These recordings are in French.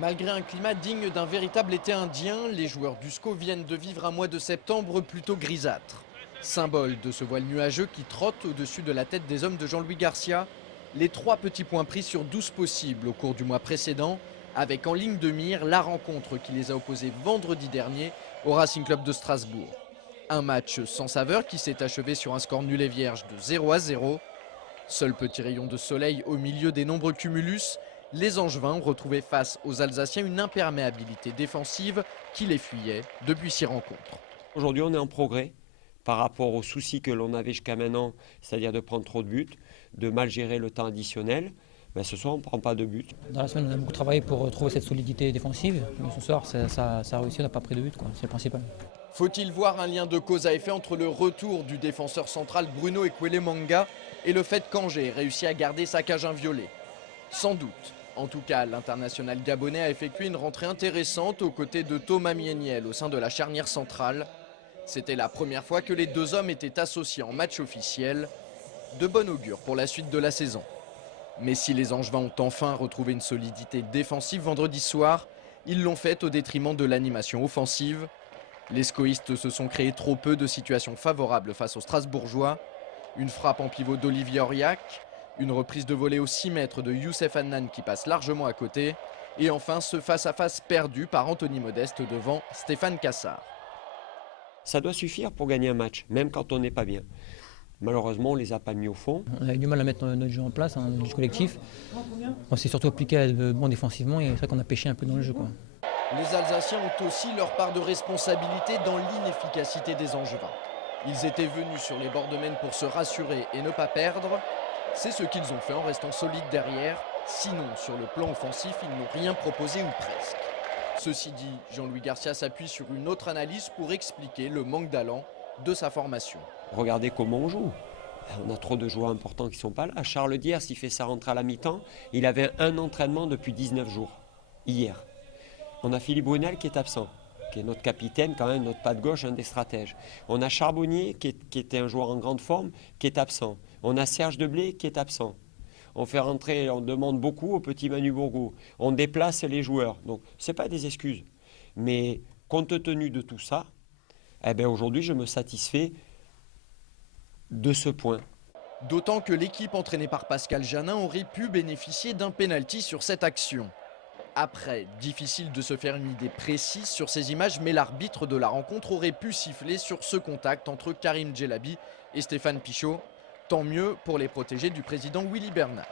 Malgré un climat digne d'un véritable été indien, les joueurs du SCO viennent de vivre un mois de septembre plutôt grisâtre. Symbole de ce voile nuageux qui trotte au-dessus de la tête des hommes de Jean-Louis Garcia, les 3 petits points pris sur 12 possibles au cours du mois précédent, avec en ligne de mire la rencontre qui les a opposés vendredi dernier au Racing Club de Strasbourg. Un match sans saveur qui s'est achevé sur un score nul et vierge de 0-0. Seul petit rayon de soleil au milieu des nombreux cumulus, les Angevins ont retrouvé face aux Alsaciens une imperméabilité défensive qui les fuyait depuis 6 rencontres. Aujourd'hui, on est en progrès par rapport aux soucis que l'on avait jusqu'à maintenant, c'est-à-dire de prendre trop de buts, de mal gérer le temps additionnel. Ce soir, on ne prend pas de but. Dans la semaine, on a beaucoup travaillé pour trouver cette solidité défensive. Mais ce soir, ça a réussi, on n'a pas pris de but, c'est le principal. Faut-il voir un lien de cause à effet entre le retour du défenseur central Bruno Ekwelemanga et le fait qu'Angers ait réussi à garder sa cage inviolée? Sans doute. En tout cas, l'international gabonais a effectué une rentrée intéressante aux côtés de Thomas Mieniel au sein de la charnière centrale. C'était la première fois que les deux hommes étaient associés en match officiel. De bon augure pour la suite de la saison. Mais si les Angevins ont enfin retrouvé une solidité défensive vendredi soir, ils l'ont fait au détriment de l'animation offensive. Les scoïstes se sont créés trop peu de situations favorables face aux Strasbourgeois. Une frappe en pivot d'Olivier Auriac, une reprise de volée aux 6 mètres de Youssef Hannan qui passe largement à côté. Et enfin ce face-à-face perdu par Anthony Modeste devant Stéphane Cassard. Ça doit suffire pour gagner un match, même quand on n'est pas bien. Malheureusement, on ne les a pas mis au fond. On a eu du mal à mettre notre jeu en place, notre jeu collectif. On s'est surtout appliqué à être bon défensivement et c'est vrai qu'on a pêché un peu dans le jeu. Les Alsaciens ont aussi leur part de responsabilité dans l'inefficacité des Angevins. Ils étaient venus sur les bords de Maine pour se rassurer et ne pas perdre. C'est ce qu'ils ont fait en restant solides derrière. Sinon, sur le plan offensif, ils n'ont rien proposé ou presque. Ceci dit, Jean-Louis Garcia s'appuie sur une autre analyse pour expliquer le manque d'allant de sa formation. Regardez comment on joue. On a trop de joueurs importants qui ne sont pas là. Charles Diers, s'il fait sa rentrée à la mi-temps, il avait un entraînement depuis 19 jours, hier. On a Philippe Brunel qui est absent, qui est notre capitaine, quand même notre patte gauche, un des stratèges. On a Charbonnier qui était un joueur en grande forme, qui est absent. On a Serge Deblé qui est absent. On fait rentrer, on demande beaucoup au petit Manu Bourgou. On déplace les joueurs. Donc, ce n'est pas des excuses. Mais compte tenu de tout ça, aujourd'hui, je me satisfais de ce point. D'autant que l'équipe entraînée par Pascal Janin aurait pu bénéficier d'un pénalty sur cette action. Après, difficile de se faire une idée précise sur ces images, mais l'arbitre de la rencontre aurait pu siffler sur ce contact entre Karim Djelabi et Stéphane Pichot. Tant mieux pour les protégés du président Willy Bernard.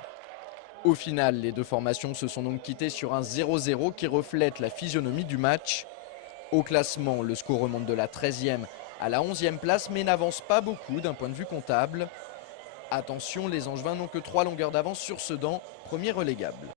Au final, les deux formations se sont donc quittées sur un 0-0 qui reflète la physionomie du match. Au classement, le SCO remonte de la 13e à la 11e place, mais n'avance pas beaucoup d'un point de vue comptable. Attention, les Angevins n'ont que 3 longueurs d'avance sur Sedan, premier relégable.